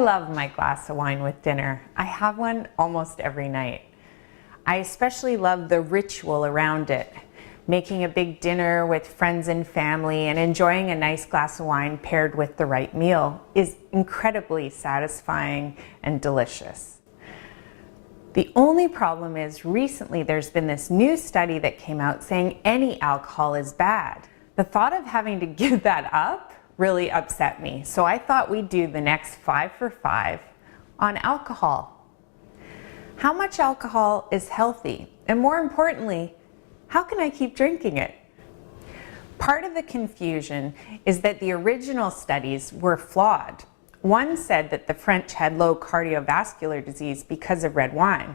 love my glass of wine with dinner. I have one almost every night. I especially love the ritual around it. Making a big dinner with friends and family and enjoying a nice glass of wine paired with the right meal is incredibly satisfying and delicious. The only problem is recently there's been this new study that came out saying any alcohol is bad. The thought of having to give that up really upset me, so I thought we'd do the next 5 for 5 on alcohol. How much alcohol is healthy? And more importantly, how can I keep drinking it? Part of the confusion is that the original studies were flawed. One said that the French had low cardiovascular disease because of red wine.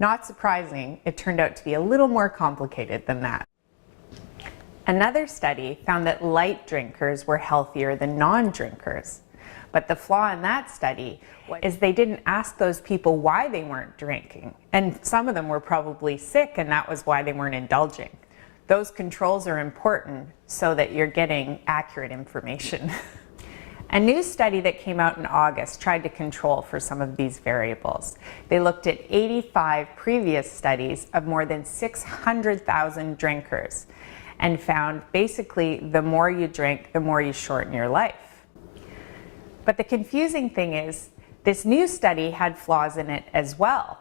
Not surprising, it turned out to be a little more complicated than that. Another study found that light drinkers were healthier than non-drinkers. But the flaw in that study is they didn't ask those people why they weren't drinking. And some of them were probably sick, and that was why they weren't indulging. Those controls are important so that you're getting accurate information. A new study that came out in August tried to control for some of these variables. They looked at 85 previous studies of more than 600,000 drinkers and found basically the more you drink, the more you shorten your life. But the confusing thing is, this new study had flaws in it as well.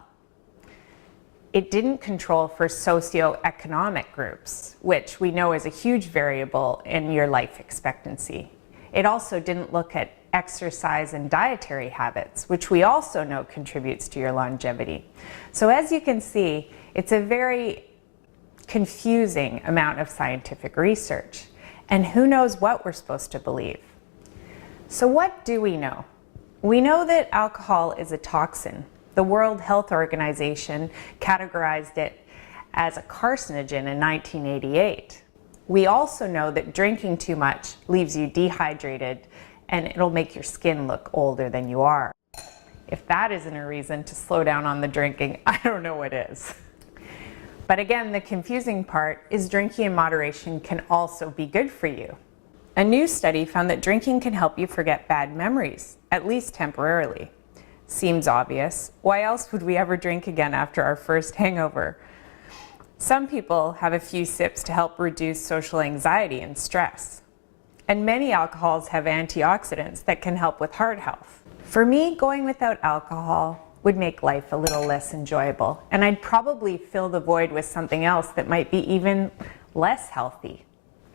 It didn't control for socioeconomic groups, which we know is a huge variable in your life expectancy. It also didn't look at exercise and dietary habits, which we also know contributes to your longevity. So as you can see, it's a very confusing amount of scientific research, and who knows what we're supposed to believe. So what do we know? We know that alcohol is a toxin. The World Health Organization categorized it as a carcinogen in 1988. We also know that drinking too much leaves you dehydrated and it'll make your skin look older than you are. If that isn't a reason to slow down on the drinking, I don't know what is. But again, the confusing part is drinking in moderation can also be good for you. A new study found that drinking can help you forget bad memories, at least temporarily. Seems obvious. Why else would we ever drink again after our first hangover? Some people have a few sips to help reduce social anxiety and stress. And many alcohols have antioxidants that can help with heart health. For me, going without alcohol would make life a little less enjoyable, and I'd probably fill the void with something else that might be even less healthy.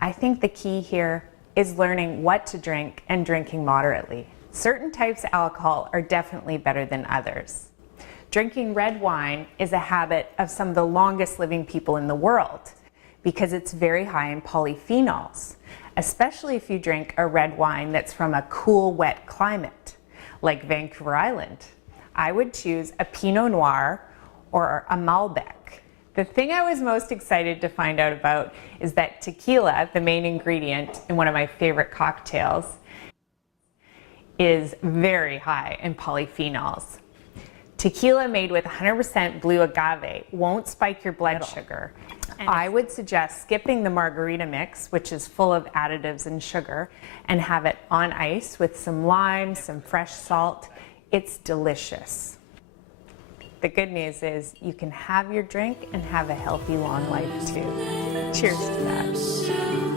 I think the key here is learning what to drink and drinking moderately. Certain types of alcohol are definitely better than others. Drinking red wine is a habit of some of the longest living people in the world because it's very high in polyphenols, especially if you drink a red wine that's from a cool, wet climate, like Vancouver Island. I would choose a Pinot Noir or a Malbec. The thing I was most excited to find out about is that tequila, the main ingredient in one of my favorite cocktails, is very high in polyphenols. Tequila made with 100% blue agave won't spike your blood sugar. I would suggest skipping the margarita mix, which is full of additives and sugar, and have it on ice with some lime, some fresh salt. It's delicious. The good news is you can have your drink and have a healthy long life too. Cheers to that.